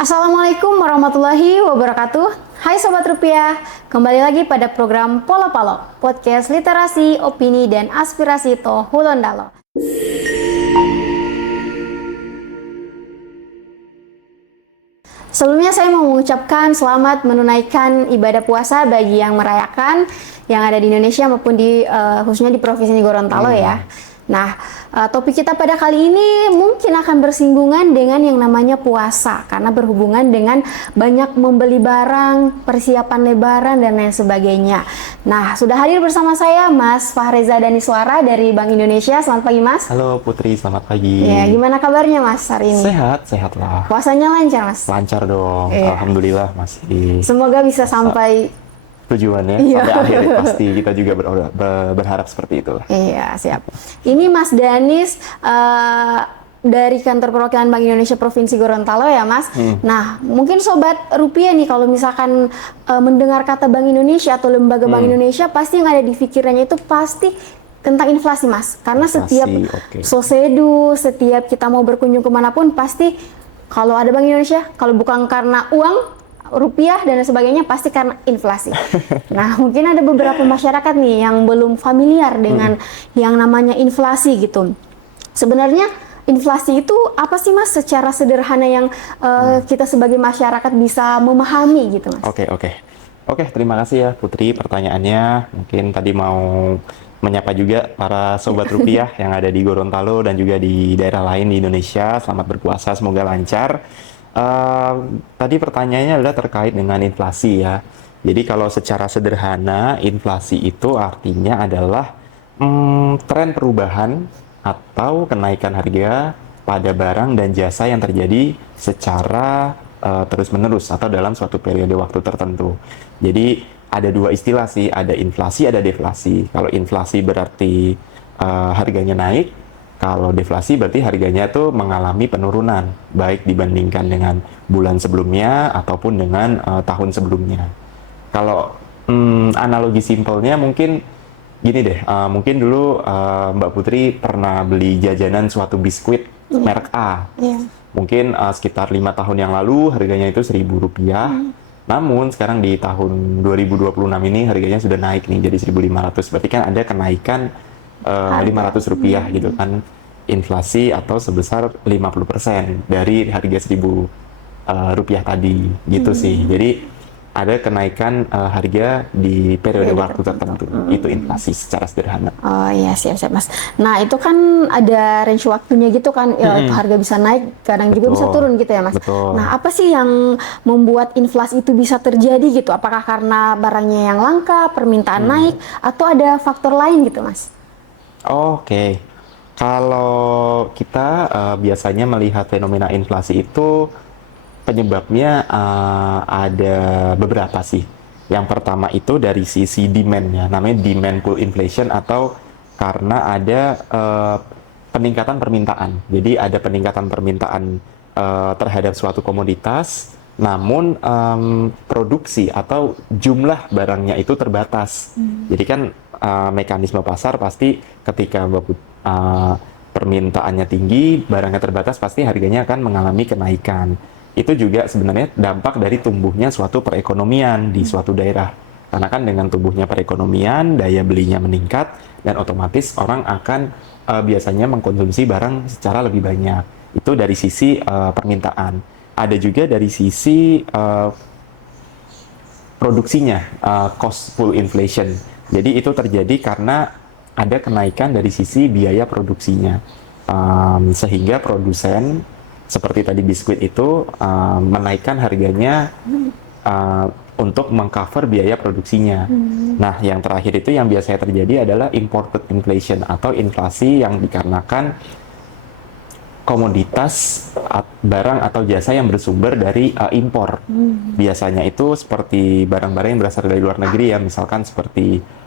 Assalamualaikum warahmatullahi wabarakatuh. Hai Sobat Rupiah, kembali lagi pada program Polo Palo, podcast literasi, opini, dan aspirasi to Hulondalo. Sebelumnya saya mau mengucapkan selamat menunaikan ibadah puasa bagi yang merayakan, yang ada di Indonesia maupun khususnya di Provinsi Gorontalo ya. Nah, topik kita pada kali ini mungkin akan bersinggungan dengan yang namanya puasa karena berhubungan dengan banyak membeli barang, persiapan lebaran dan lain sebagainya. Nah, sudah hadir bersama saya Mas Fahreza Daniswara dari Bank Indonesia. Selamat pagi Mas. Halo Putri, selamat pagi. Ya, gimana kabarnya Mas hari ini? Sehat lah. Puasanya lancar Mas? Lancar dong, Iya. Alhamdulillah masih. Semoga bisa sampai Tujuannya Iya. sampai akhir pasti kita juga berharap seperti itu. Iya, siap. Ini Mas Danis dari kantor perwakilan Bank Indonesia Provinsi Gorontalo ya, Mas. Nah, mungkin Sobat Rupiah nih kalau misalkan mendengar kata Bank Indonesia atau lembaga Bank Indonesia, pasti yang ada di pikirannya itu pasti tentang inflasi, Mas. Karena setiap sosedu, setiap kita mau berkunjung kemanapun, pasti kalau ada Bank Indonesia, kalau bukan karena uang, rupiah dan sebagainya pasti karena inflasi. Nah, mungkin ada beberapa masyarakat nih yang belum familiar dengan yang namanya inflasi gitu. Sebenarnya inflasi itu apa sih Mas secara sederhana yang kita sebagai masyarakat bisa memahami gitu Mas? Oke, terima kasih ya Putri pertanyaannya. Mungkin tadi mau menyapa juga para Sobat Rupiah yang ada di Gorontalo dan juga di daerah lain di Indonesia. Selamat berpuasa, semoga lancar. Tadi pertanyaannya adalah terkait dengan inflasi ya. Jadi kalau secara sederhana inflasi itu artinya adalah tren perubahan atau kenaikan harga pada barang dan jasa yang terjadi secara terus-menerus atau dalam suatu periode waktu tertentu. Jadi ada dua istilah sih, ada inflasi, ada deflasi. Kalau inflasi berarti harganya naik. Kalau deflasi berarti harganya tuh mengalami penurunan, baik dibandingkan dengan bulan sebelumnya ataupun dengan tahun sebelumnya. Kalau analogi simpelnya mungkin gini deh, mungkin dulu Mbak Putri pernah beli jajanan suatu biskuit merek A. Mungkin sekitar 5 tahun yang lalu harganya itu Rp1.000. Namun sekarang di tahun 2026 ini harganya sudah naik nih jadi 1.500. Berarti kan ada kenaikan Rp500 gitu kan, inflasi atau sebesar 50% dari harga Rp1.000 tadi gitu sih. Jadi ada kenaikan harga di periode waktu tertentu. Itu inflasi secara sederhana. Oh iya, siap Mas. Nah, itu kan ada range waktunya gitu kan, harga bisa naik, kadang juga bisa turun gitu ya Mas. Betul. Nah, apa sih yang membuat inflasi itu bisa terjadi gitu? Apakah karena barangnya yang langka, permintaan naik, atau ada faktor lain gitu Mas? Oke. Kalau kita biasanya melihat fenomena inflasi itu penyebabnya ada beberapa sih. Yang pertama itu dari sisi demand-nya, namanya demand pull inflation atau karena ada peningkatan permintaan. Jadi ada peningkatan permintaan terhadap suatu komoditas, namun produksi atau jumlah barangnya itu terbatas. Jadi kan mekanisme pasar pasti ketika permintaannya tinggi, barangnya terbatas, pasti harganya akan mengalami kenaikan. Itu juga sebenarnya dampak dari tumbuhnya suatu perekonomian di suatu daerah. Karena kan dengan tumbuhnya perekonomian, daya belinya meningkat, dan otomatis orang akan biasanya mengkonsumsi barang secara lebih banyak. Itu dari sisi permintaan. Ada juga dari sisi produksinya, cost pull inflation. Jadi itu terjadi karena ada kenaikan dari sisi biaya produksinya, sehingga produsen seperti tadi biskuit itu menaikkan harganya untuk mengcover biaya produksinya. Nah, yang terakhir itu yang biasanya terjadi adalah imported inflation atau inflasi yang dikarenakan komoditas barang atau jasa yang bersumber dari impor. Biasanya itu seperti barang-barang yang berasal dari luar negeri ya, misalkan seperti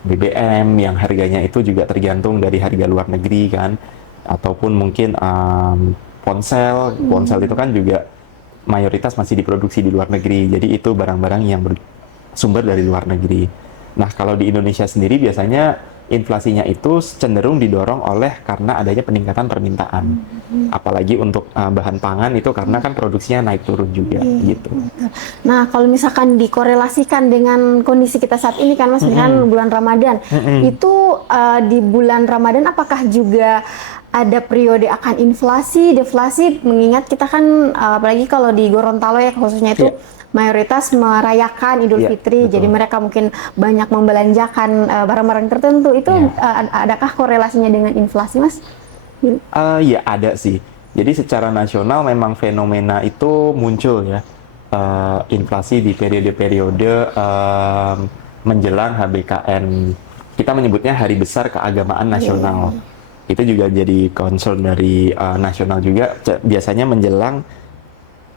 BBM yang harganya itu juga tergantung dari harga luar negeri kan, ataupun mungkin ponsel itu kan juga mayoritas masih diproduksi di luar negeri, jadi itu barang-barang yang bersumber dari luar negeri. Nah, kalau di Indonesia sendiri biasanya inflasinya itu cenderung didorong oleh karena adanya peningkatan permintaan. Apalagi untuk bahan pangan itu karena kan produksinya naik turun juga gitu. Nah, kalau misalkan dikorelasikan dengan kondisi kita saat ini kan Mas, kan bulan Ramadan, itu di bulan Ramadan apakah juga ada periode akan inflasi, deflasi, mengingat kita kan apalagi kalau di Gorontalo ya khususnya itu mayoritas merayakan Idul Fitri, betul. jadi mereka mungkin banyak membelanjakan barang-barang tertentu. Itu adakah korelasinya dengan inflasi, Mas? Ya ada sih. Jadi secara nasional memang fenomena itu muncul ya. Inflasi di periode-periode menjelang HBKN. Kita menyebutnya Hari Besar Keagamaan Nasional. Itu juga jadi concern dari nasional juga. Biasanya menjelang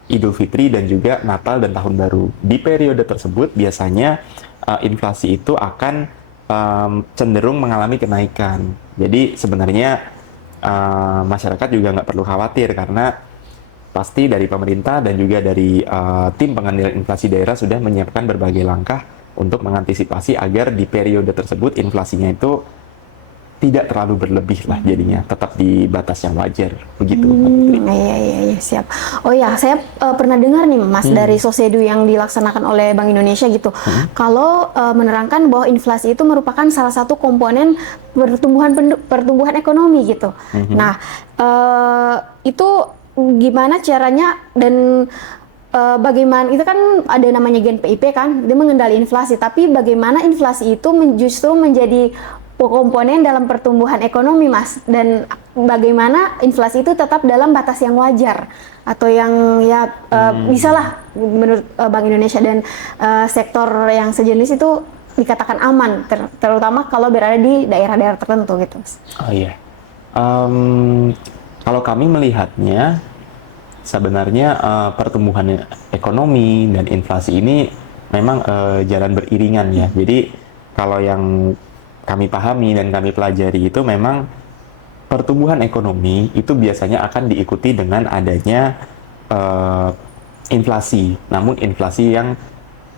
Idul Fitri dan juga Natal dan Tahun Baru. Di periode tersebut biasanya inflasi itu akan cenderung mengalami kenaikan. Jadi sebenarnya masyarakat juga nggak perlu khawatir karena pasti dari pemerintah dan juga dari tim pengendalian inflasi daerah sudah menyiapkan berbagai langkah untuk mengantisipasi agar di periode tersebut inflasinya itu tidak terlalu berlebih lah, jadinya tetap di batas yang wajar begitu. Iya, siap. Oh ya, saya pernah dengar nih Mas dari Sosedu yang dilaksanakan oleh Bank Indonesia gitu. Kalau menerangkan bahwa inflasi itu merupakan salah satu komponen pertumbuhan ekonomi gitu. Nah, itu gimana caranya dan bagaimana itu kan ada namanya Gen PIP kan, dia mengendali inflasi. Tapi bagaimana inflasi itu justru menjadi komponen dalam pertumbuhan ekonomi, Mas, dan bagaimana inflasi itu tetap dalam batas yang wajar atau yang ya bisalah menurut Bank Indonesia dan sektor yang sejenis itu dikatakan aman, terutama kalau berada di daerah-daerah tertentu gitu, Mas. Oh iya, kalau kami melihatnya sebenarnya pertumbuhan ekonomi dan inflasi ini memang jalan beriringan ya. Jadi kalau yang kami pahami dan kami pelajari itu memang pertumbuhan ekonomi itu biasanya akan diikuti dengan adanya inflasi. Namun inflasi yang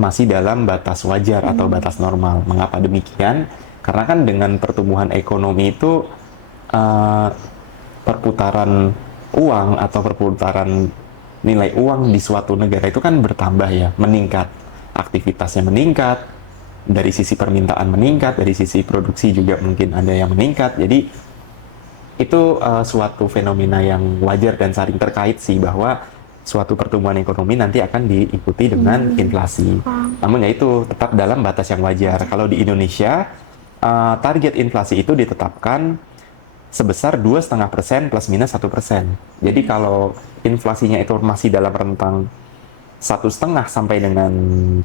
masih dalam batas wajar atau batas normal. Mengapa demikian? Karena kan dengan pertumbuhan ekonomi itu perputaran uang atau perputaran nilai uang di suatu negara itu kan bertambah ya, meningkat. Aktivitasnya meningkat, dari sisi permintaan meningkat, dari sisi produksi juga mungkin ada yang meningkat. Jadi itu suatu fenomena yang wajar dan saling terkait sih, bahwa suatu pertumbuhan ekonomi nanti akan diikuti dengan inflasi. Namun ya itu tetap dalam batas yang wajar. Kalau di Indonesia target inflasi itu ditetapkan sebesar 2,5% plus minus 1%. Jadi kalau inflasinya itu masih dalam rentang 1,5 sampai dengan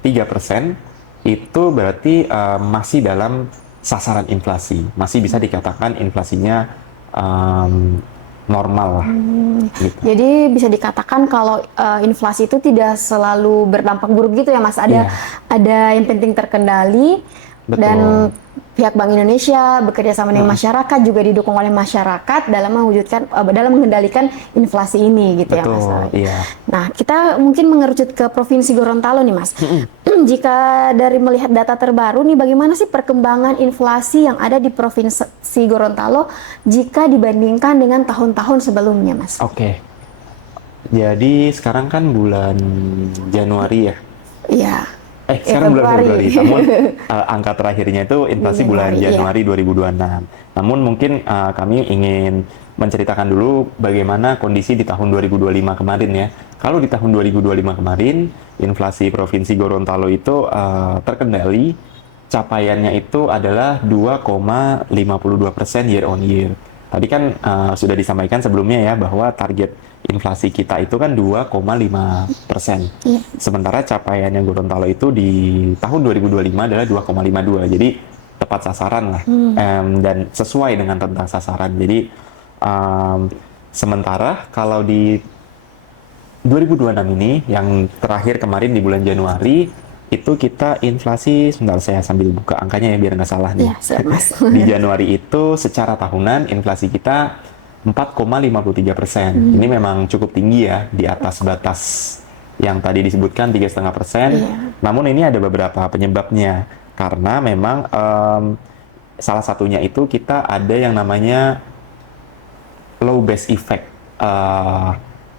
3%, itu berarti masih dalam sasaran inflasi, masih bisa dikatakan inflasinya normal lah. Gitu. Jadi bisa dikatakan kalau inflasi itu tidak selalu berdampak buruk gitu ya, Mas. Ada yang penting terkendali. Betul. Dan pihak Bank Indonesia bekerja sama dengan masyarakat, juga didukung oleh masyarakat dalam mewujudkan dalam mengendalikan inflasi ini gitu. Betul, ya, Mas. Iya. Nah, kita mungkin mengerucut ke Provinsi Gorontalo nih, Mas. Jika dari melihat data terbaru nih, bagaimana sih perkembangan inflasi yang ada di Provinsi Gorontalo jika dibandingkan dengan tahun-tahun sebelumnya, Mas? Oke. Jadi sekarang kan bulan Januari ya? Iya. Sekarang bulan Februari. Namun angka terakhirnya itu inflasi bulan Januari 2026. Namun mungkin kami ingin menceritakan dulu bagaimana kondisi di tahun 2025 kemarin ya. Kalau di tahun 2025 kemarin, inflasi Provinsi Gorontalo itu terkendali, capaiannya itu adalah 2,52% year on year. Tadi kan sudah disampaikan sebelumnya ya, bahwa target inflasi kita itu kan 2,5%. Sementara capaiannya Gorontalo itu di tahun 2025 adalah 2,52. Jadi tepat sasaran lah, dan sesuai dengan tentang sasaran. Jadi sementara kalau di 2026 ini, yang terakhir kemarin di bulan Januari, itu kita inflasi, sebentar saya sambil buka angkanya ya biar nggak salah nih. Ya, siap, Mas. Di Januari itu secara tahunan inflasi kita 4,53%. Ini memang cukup tinggi ya, di atas batas yang tadi disebutkan 3,5%. Namun ini ada beberapa penyebabnya, karena memang salah satunya itu kita ada yang namanya low base effect.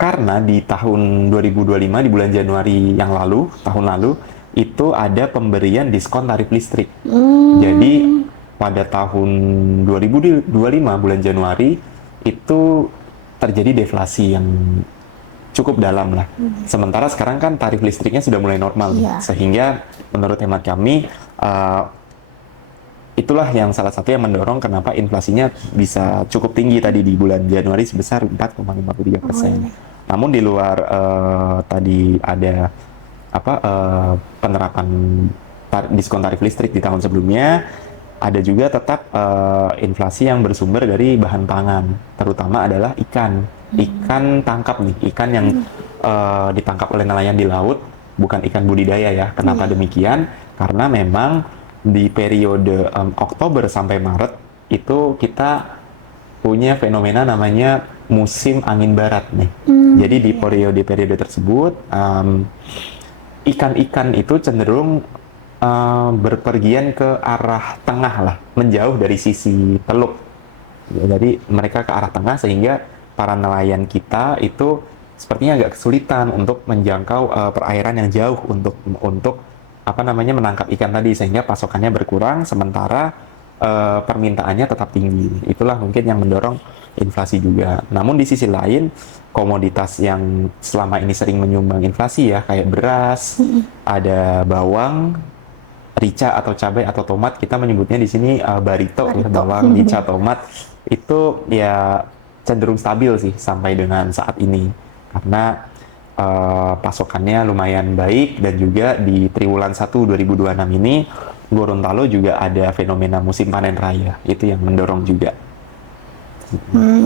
Karena di tahun 2025 di bulan Januari yang lalu, tahun lalu, itu ada pemberian diskon tarif listrik. Jadi pada tahun 2025 bulan Januari itu terjadi deflasi yang cukup dalam lah. Sementara sekarang kan tarif listriknya sudah mulai normal, sehingga menurut hemat kami itulah yang salah satu yang mendorong kenapa inflasinya bisa cukup tinggi tadi di bulan Januari sebesar 4,53%. Namun di luar tadi ada penerapan diskon tarif listrik di tahun sebelumnya, ada juga tetap inflasi yang bersumber dari bahan pangan, terutama adalah ikan tangkap nih, ikan yang ditangkap oleh nelayan di laut, bukan ikan budidaya ya. Kenapa demikian? Karena memang di periode Oktober sampai Maret itu kita punya fenomena namanya musim angin barat nih. Jadi di periode tersebut ikan-ikan itu cenderung berpergian ke arah tengah lah, menjauh dari sisi teluk. Jadi mereka ke arah tengah sehingga para nelayan kita itu sepertinya agak kesulitan untuk menjangkau perairan yang jauh untuk menangkap ikan tadi, sehingga pasokannya berkurang sementara permintaannya tetap tinggi. Itulah mungkin yang mendorong inflasi juga. Namun di sisi lain, komoditas yang selama ini sering menyumbang inflasi ya, kayak beras, ada bawang, rica atau cabai atau tomat, kita menyebutnya di sini barito. Ya, bawang, rica, tomat itu ya cenderung stabil sih sampai dengan saat ini, karena pasokannya lumayan baik. Dan juga di triwulan 1 2026 ini Gorontalo juga ada fenomena musim panen raya, itu yang mendorong juga.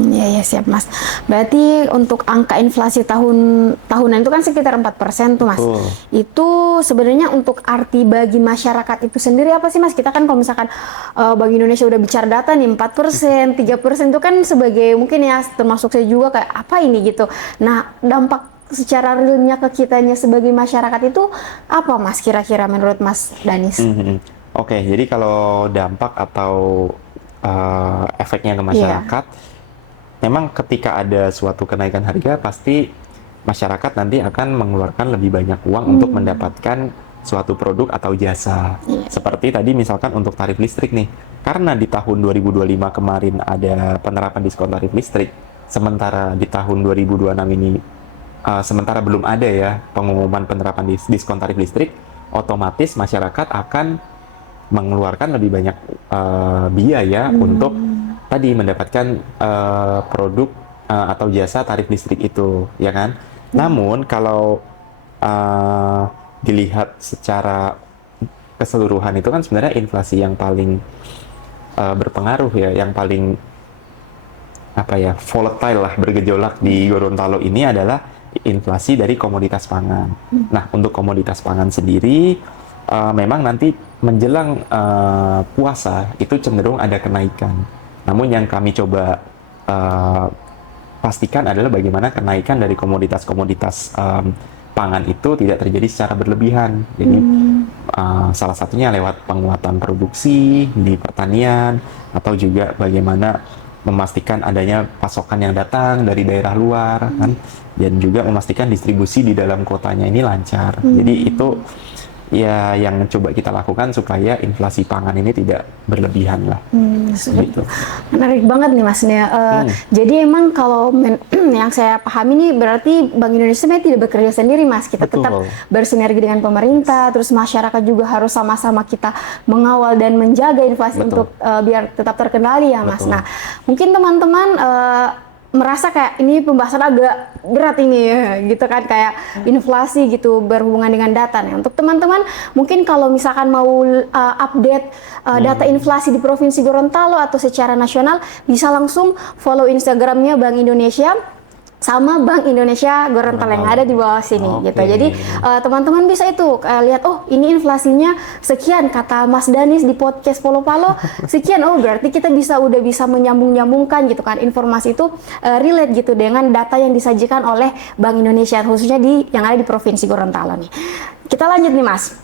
Ya siap Mas. Berarti untuk angka inflasi tahunan itu kan sekitar 4% tuh Mas. Betul. Itu sebenarnya untuk arti bagi masyarakat itu sendiri apa sih Mas? Kita kan kalau misalkan Bank Indonesia udah bicara data nih 4%, 3% itu kan sebagai mungkin ya termasuk saya juga kayak apa ini gitu. Nah, dampak secara realnya ke kitanya sebagai masyarakat itu apa Mas kira-kira menurut Mas Danis? Oke, jadi kalau dampak atau efeknya ke masyarakat, memang ketika ada suatu kenaikan harga pasti masyarakat nanti akan mengeluarkan lebih banyak uang untuk mendapatkan suatu produk atau jasa. Seperti tadi misalkan untuk tarif listrik nih, karena di tahun 2025 kemarin ada penerapan diskon tarif listrik, sementara di tahun 2026 ini sementara belum ada ya pengumuman penerapan diskon tarif listrik, otomatis masyarakat akan mengeluarkan lebih banyak biaya untuk tadi mendapatkan produk atau jasa tarif listrik itu, ya kan? Namun kalau dilihat secara keseluruhan itu kan sebenarnya inflasi yang paling berpengaruh ya, yang paling volatile lah, bergejolak di Gorontalo ini adalah inflasi dari komoditas pangan. Nah, untuk komoditas pangan sendiri memang nanti menjelang puasa itu cenderung ada kenaikan. Namun yang kami coba pastikan adalah bagaimana kenaikan dari komoditas-komoditas pangan itu tidak terjadi secara berlebihan. Jadi salah satunya lewat penguatan produksi di pertanian, atau juga bagaimana memastikan adanya pasokan yang datang dari daerah luar, kan, dan juga memastikan distribusi di dalam kotanya ini lancar. Jadi itu ya yang coba kita lakukan supaya inflasi pangan ini tidak berlebihan lah. Gitu. Menarik banget nih Mas. Jadi emang kalau yang saya pahami nih berarti Bank Indonesia sebenarnya tidak bekerja sendiri Mas. Kita tetap bersinergi dengan pemerintah, terus masyarakat juga harus sama-sama kita mengawal dan menjaga inflasi untuk biar tetap terkendali ya Mas. Nah, mungkin teman-teman merasa kayak ini pembahasan agak berat ini ya, gitu kan, kayak inflasi gitu berhubungan dengan data nih. Untuk teman-teman mungkin kalau misalkan mau update data inflasi di Provinsi Gorontalo atau secara nasional, bisa langsung follow Instagramnya Bank Indonesia sama Bank Indonesia Gorontalo yang ada di bawah sini gitu. Jadi teman-teman bisa itu lihat, oh ini inflasinya sekian kata Mas Danis di podcast Polo Palo sekian, oh berarti kita udah bisa menyambung-nyambungkan gitu kan informasi itu relate gitu dengan data yang disajikan oleh Bank Indonesia khususnya yang ada di Provinsi Gorontalo nih. Kita lanjut nih Mas.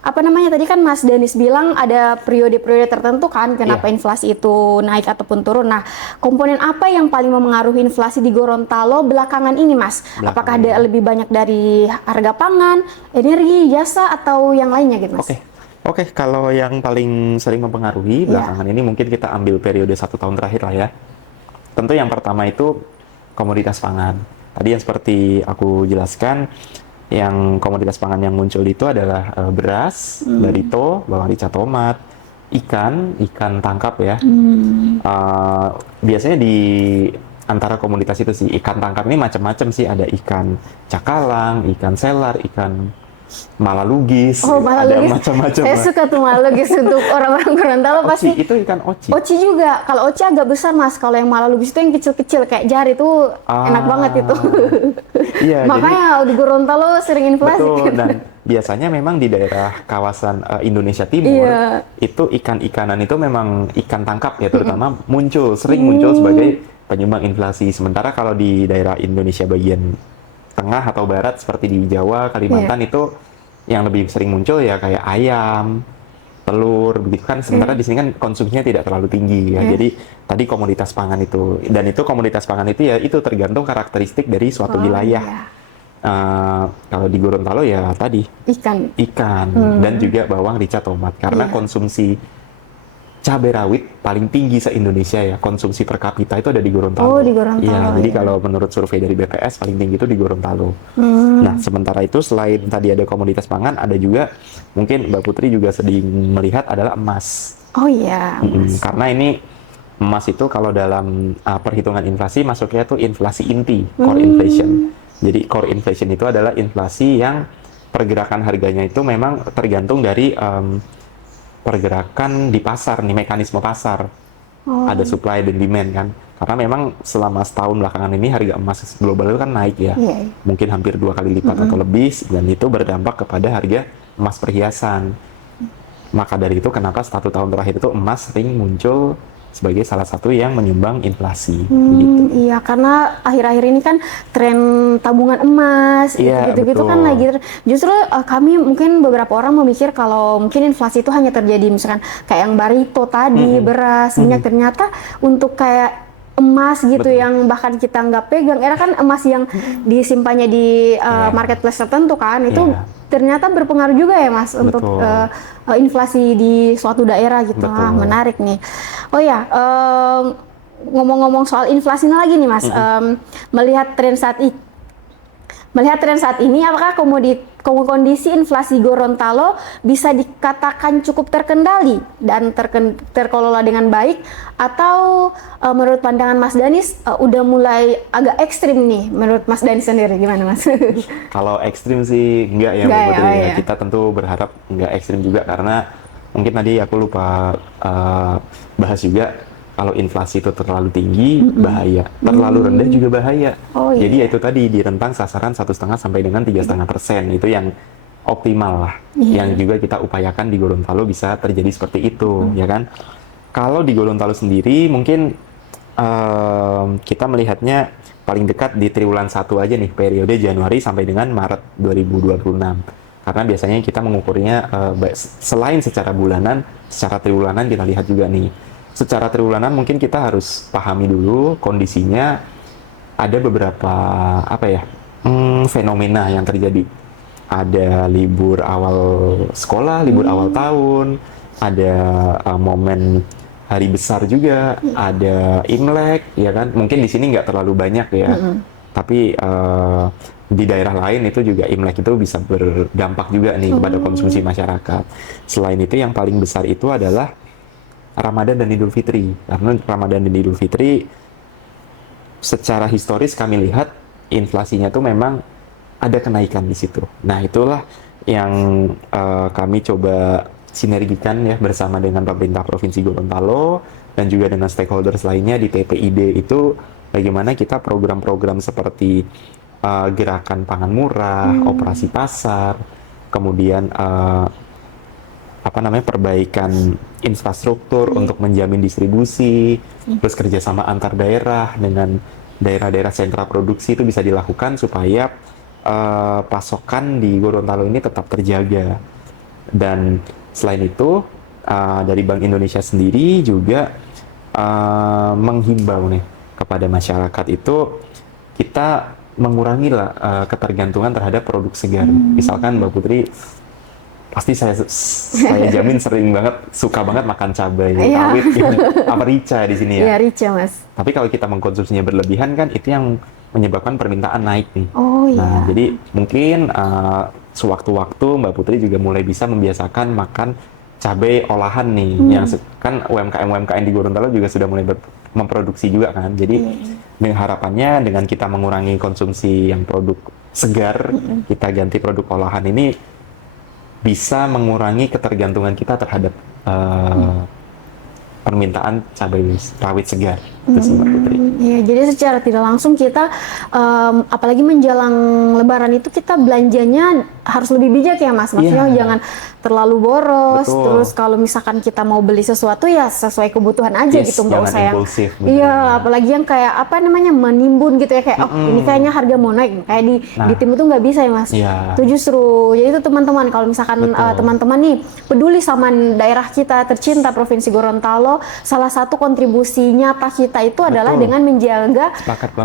apa namanya tadi kan Mas Danis bilang ada periode-periode tertentu kan kenapa Iya. inflasi itu naik ataupun turun. Nah, komponen apa yang paling memengaruhi inflasi di Gorontalo belakangan ini, Mas? Apakah Belakangan ada ini. lebih banyak dari harga pangan, energi, jasa atau yang lainnya gitu, Mas? Oke. Oke, kalau yang paling sering mempengaruhi Iya. belakangan ini mungkin kita ambil periode 1 tahun terakhir lah ya. Tentu yang pertama itu komoditas pangan. Tadi yang seperti aku jelaskan, yang komoditas pangan yang muncul itu adalah beras, barito, bawang rica, tomat, ikan tangkap ya. Biasanya di antara komoditas itu sih, ikan tangkap ini macam-macam sih. Ada ikan cakalang, ikan selar, ikan malalugis, Oh, ada malalugis. macam-macam Saya lah. suka tuh malalugis untuk orang-orang Gorontalo Oci, pasti. itu ikan oci. Oci juga. Kalau oci agak besar, Mas. Kalau yang malalugis itu yang kecil-kecil kayak jari itu enak banget itu. Iya, jadi Makanya di Gorontalo sering inflasi. betul. Dan biasanya memang di daerah kawasan Indonesia Timur, Iya. itu ikan-ikanan itu memang ikan tangkap ya, terutama sering muncul sebagai penyumbang inflasi. Sementara kalau di daerah Indonesia bagian tengah atau barat seperti di Jawa, Kalimantan itu yang lebih sering muncul ya kayak ayam, telur, begitu kan. Sementara di sini kan konsumsinya tidak terlalu tinggi ya. Jadi tadi komoditas pangan itu, dan itu komoditas pangan itu ya itu tergantung karakteristik dari suatu Oh, wilayah. iya. Kalau di Gorontalo ya tadi Ikan. ikan dan juga bawang rica, tomat, karena konsumsi cabai rawit paling tinggi se-Indonesia ya, konsumsi per kapita itu ada di Oh, Gorontalo. di Gorontalo, Iya, jadi ya. kalau menurut survei dari BPS paling tinggi itu di Gorontalo. Nah, sementara itu selain tadi ada komoditas pangan, ada juga mungkin Mbak Putri juga sedang melihat adalah emas. Oh iya, Mas. Karena ini emas itu kalau dalam perhitungan inflasi masuknya tuh inflasi inti, core inflation. Jadi core inflation itu adalah inflasi yang pergerakan harganya itu memang tergantung dari pergerakan di pasar nih, mekanisme pasar. Ada supply dan demand kan. Karena memang selama setahun belakangan ini harga emas global itu kan naik ya. Iya. Mungkin hampir 2 kali lipat atau lebih, dan itu berdampak kepada harga emas perhiasan. Maka dari itu kenapa 1 tahun terakhir itu emas sering muncul sebagai salah satu yang menyumbang inflasi. Begitu. Iya, karena akhir-akhir ini kan tren tabungan emas, Iya, gitu-gitu betul. kan lagi. Justru kami mungkin beberapa orang memikir kalau mungkin inflasi itu hanya terjadi misalkan kayak yang barito tadi, beras, minyak. Ternyata untuk kayak emas gitu Betul. yang bahkan kita nggak pegang, era kan emas yang disimpannya di marketplace tertentu kan, itu Iya. ternyata berpengaruh juga ya Mas untuk Betul. inflasi di suatu daerah gitu. Betul. Ah, menarik nih. Oh ya, ngomong-ngomong soal inflasi lagi nih Mas, melihat tren saat ini, apakah kondisi inflasi Gorontalo bisa dikatakan cukup terkendali dan terkelola dengan baik, atau menurut pandangan Mas Danis udah mulai agak ekstrim nih menurut Mas Danis sendiri, gimana Mas? Kalau ekstrim sih enggak ya, Mbak Enggak ya, Putri. oh Ya, iya. kita tentu berharap enggak ekstrim juga, karena mungkin tadi aku lupa bahas juga, kalau inflasi itu terlalu tinggi bahaya, terlalu rendah juga bahaya. Oh, Jadi iya. ya itu tadi di rentang sasaran 1,5 sampai dengan 3,5%, itu yang optimal lah. Yang juga kita upayakan di Gorontalo bisa terjadi seperti itu, ya kan? Kalau di Gorontalo sendiri mungkin kita melihatnya paling dekat di triwulan 1 aja nih, periode Januari sampai dengan Maret 2026. Karena biasanya kita mengukurnya selain secara bulanan, secara triwulanan kita lihat juga nih. Secara triwulanan mungkin kita harus pahami dulu kondisinya, ada beberapa fenomena yang terjadi. Ada libur awal sekolah, libur awal tahun, ada momen hari besar juga, ada Imlek, ya kan? Mungkin di sini nggak terlalu banyak ya, tapi di daerah lain itu juga Imlek itu bisa berdampak juga nih kepada konsumsi masyarakat. Selain itu yang paling besar itu adalah Ramadan dan Idul Fitri. Karena Ramadan dan Idul Fitri secara historis kami lihat inflasinya tuh memang ada kenaikan di situ. Nah, itulah yang kami coba sinergikan ya bersama dengan pemerintah Provinsi Gorontalo dan juga dengan stakeholders lainnya di TPID, itu bagaimana kita program-program seperti gerakan pangan murah, operasi pasar, kemudian perbaikan infrastruktur untuk menjamin distribusi, terus kerjasama antar daerah dengan daerah-daerah sentra produksi itu bisa dilakukan supaya pasokan di Gorontalo ini tetap terjaga. Dan selain itu dari Bank Indonesia sendiri juga menghimbau nih kepada masyarakat itu kita mengurangi lah ketergantungan terhadap produk segar. Misalkan Mbak Putri pasti saya jamin sering banget suka banget makan cabai rawit apa rica di sini ya. Iya, rica Mas. Tapi kalau kita mengkonsumsinya berlebihan kan itu yang menyebabkan permintaan naik nih. Oh iya. Nah, jadi mungkin sewaktu-waktu Mbak Putri juga mulai bisa membiasakan makan cabai olahan nih, yang kan UMKM di Gorontalo juga sudah mulai memproduksi juga kan. Jadi dengan harapannya dengan kita mengurangi konsumsi yang produk segar, kita ganti produk olahan ini bisa mengurangi ketergantungan kita terhadap permintaan cabai rawit segar. Itu sih Mbak Putri. Iya, jadi secara tidak langsung kita apalagi menjelang Lebaran itu kita belanjanya harus lebih bijak ya Mas. Maksudnya jangan terlalu boros. Betul. Terus kalau misalkan kita mau beli sesuatu ya sesuai kebutuhan aja gitu, nggak usah yang iya, apalagi yang kayak apa namanya menimbun gitu ya kayak ini kayaknya harga mau naik kayak di tim itu nggak bisa ya Mas. Itu justru jadi itu teman-teman kalau misalkan teman-teman nih peduli sama daerah kita tercinta Provinsi Gorontalo, salah satu kontribusi nyata kita itu adalah dengan menjaga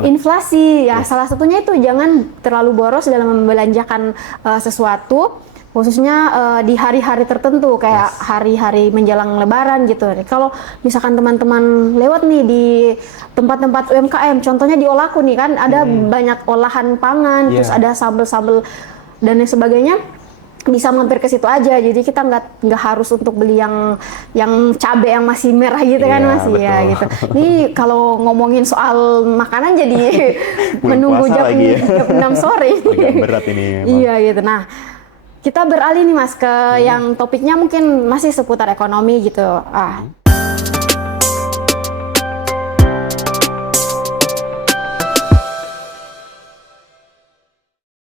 inflasi ya. Salah satunya itu jangan terlalu boros dalam membelanjakan sesuatu, khususnya di hari-hari tertentu kayak hari-hari menjelang Lebaran gitu. Kalau misalkan teman-teman lewat nih di tempat-tempat UMKM, contohnya di Olaku nih kan ada banyak olahan pangan, terus ada sambel-sambel dan lain sebagainya, bisa mampir ke situ aja. Jadi kita nggak harus untuk beli yang cabai yang masih merah gitu kan Mas. Iya gitu. Ini kalau ngomongin soal makanan jadi menunggu jam 6 sore. Agak berat ini. Iya gitu. Nah, kita beralih nih Mas ke yang topiknya mungkin masih seputar ekonomi gitu.